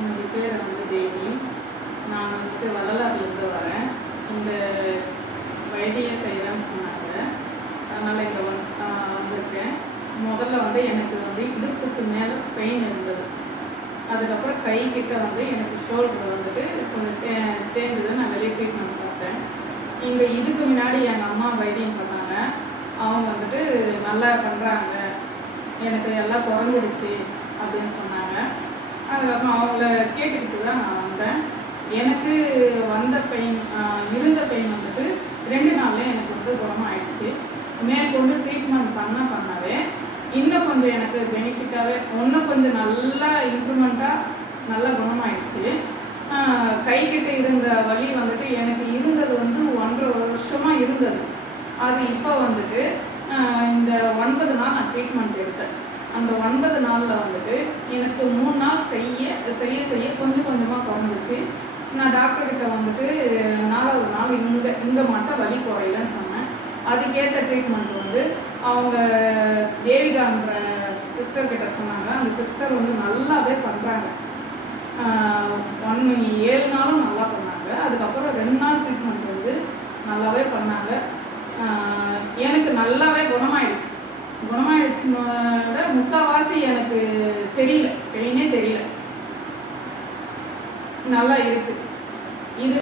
என்னுடைய பேர் வந்து தேவி. நான் வந்துட்டு வள்ளலார்லேருந்து வரேன். இந்த வைத்தியம் செய்கிறேன்னு சொன்னாங்க. அதனால் இங்கே வந்திருக்கேன். முதல்ல வந்து எனக்கு வந்து இடுப்புக்கு மேலே பெயின் இருந்தது. அதுக்கப்புறம் கை கிட்ட வந்து எனக்கு ஷோல்டர் வந்துட்டு கொஞ்சம் தேங்குது. நான் வெளியே ட்ரீட்மெண்ட் பார்த்தேன். இங்கே இதுக்கு முன்னாடி எங்கள் அம்மா வைத்தியம் பண்ணாங்க. அவங்க வந்துட்டு நல்லா பண்ணுறாங்க, எனக்கு எல்லாம் குறைஞ்சிடுச்சு அப்படின்னு சொன்னாங்க. அதுக்கப்புறம் அவங்கள கேட்டுக்கிட்டு தான் நான் வந்தேன். எனக்கு வந்த பெயின் இருந்த பெயின் வந்துட்டு 2 நாளில் எனக்கு வந்து குணமாயிடுச்சு. மேற்கொண்டு ட்ரீட்மெண்ட் பண்ணவே இன்னும் கொஞ்சம் எனக்கு பெனிஃபிட்டாகவே இன்னும் கொஞ்சம் நல்லா இம்ப்ரூவ்மெண்ட்டாக நல்லா குணமாயிடுச்சு. கைக்கிட்ட இருந்த வலி வந்துட்டு எனக்கு இருந்தது வந்து 1.5 வருஷமாக இருந்தது. அது இப்போ வந்துட்டு இந்த 9 நாள் நான் ட்ரீட்மெண்ட் எடுத்தேன். அந்த 9 நாளில் வந்துட்டு எனக்கு 3 நாள் செய்ய கொஞ்சம் கொஞ்சமாக குறைஞ்சிச்சு. நான் டாக்டர்கிட்ட வந்துட்டு 4வது நாள் இங்கே மட்டும் வலி குறையலன்னு சொன்னேன். அதுக்கேற்ற ட்ரீட்மெண்ட் வந்து அவங்க தேவிகான்ற சிஸ்டர்கிட்ட சொன்னாங்க. அந்த சிஸ்டர் வந்து நல்லாவே பண்ணுறாங்க. 7 நாளும் நல்லா பண்ணாங்க. அதுக்கப்புறம் 2 நாள் ட்ரீட்மெண்ட் வந்து நல்லாவே பண்ணாங்க. எனக்கு நல்லாவே குணமாயிடுச்சுனோட முக்கால்வாசி எனக்கு பெயினே தெரியல. நல்லா இருக்குது இது.